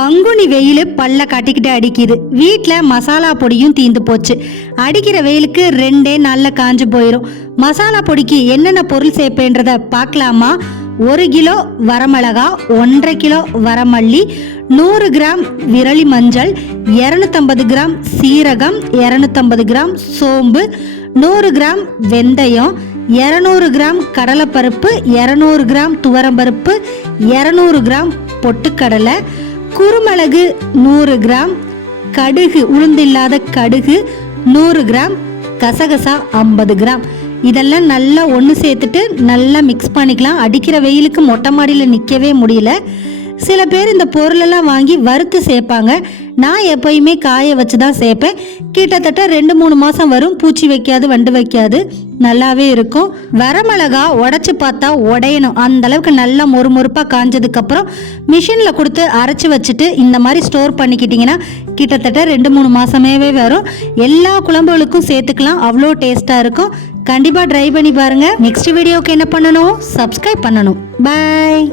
பங்குனி வெயில் பல்ல காட்டிக்கிட்டு அடிக்குது. வீட்டில் மசாலா பொடியும் தீந்து போச்சு. அடிக்கிற வெயிலுக்கு 2 நாளில் காஞ்சு போயிடும். மசாலா பொடிக்கு என்னென்ன பொருள் சேர்ப்பேன்றத பார்க்கலாமா? 1 கிலோ வரமிளகா, 1.5 கிலோ வரமல்லி, 100 கிராம் விரலி மஞ்சள், 250 கிராம் சீரகம், 250 கிராம் சோம்பு, 100 கிராம் வெந்தயம், 200 கிராம் கடலைப்பருப்பு, 200 கிராம் துவரம்பருப்பு, 200 கிராம் பொட்டுக்கடலை, குருமிளகு 100 கிராம், கடுகு உளுந்தில்லாத கடுகு 100 கிராம், கசகசா 50 கிராம். இதெல்லாம் நல்லா ஒன்று சேர்த்துட்டு நல்லா மிக்ஸ் பண்ணிக்கலாம். அடிக்கிற வெயிலுக்கு மொட்டை மாடியில் நிற்கவே முடியல. சில பேர் இந்த பொருளெல்லாம் வாங்கி வறுத்து சேர்ப்பாங்க. நான் எப்பயுமே காய வச்சு தான் சேர்ப்பேன். கிட்டத்தட்ட 2-3 மாதம் வரும். பூச்சி வைக்காது, வண்டு வைக்காது, நல்லாவே இருக்கும். வரமிளகா உடச்சி பார்த்தா உடையணும். அந்த அளவுக்கு நல்லா மொறுமொறுப்பாக காஞ்சதுக்கப்புறம் மிஷினில் கொடுத்து அரைச்சி வச்சுட்டு இந்த மாதிரி ஸ்டோர் பண்ணிக்கிட்டிங்கன்னா கிட்டத்தட்ட 2-3 மாதமேவே வரும். எல்லா குழம்புகளுக்கும் சேர்த்துக்கலாம். அவ்வளோ டேஸ்ட்டாக இருக்கும். கண்டிப்பாக ட்ரை பண்ணி பாருங்கள். நெக்ஸ்ட் வீடியோவுக்கு என்ன பண்ணணும்? சப்ஸ்கிரைப் பண்ணணும். பாய்.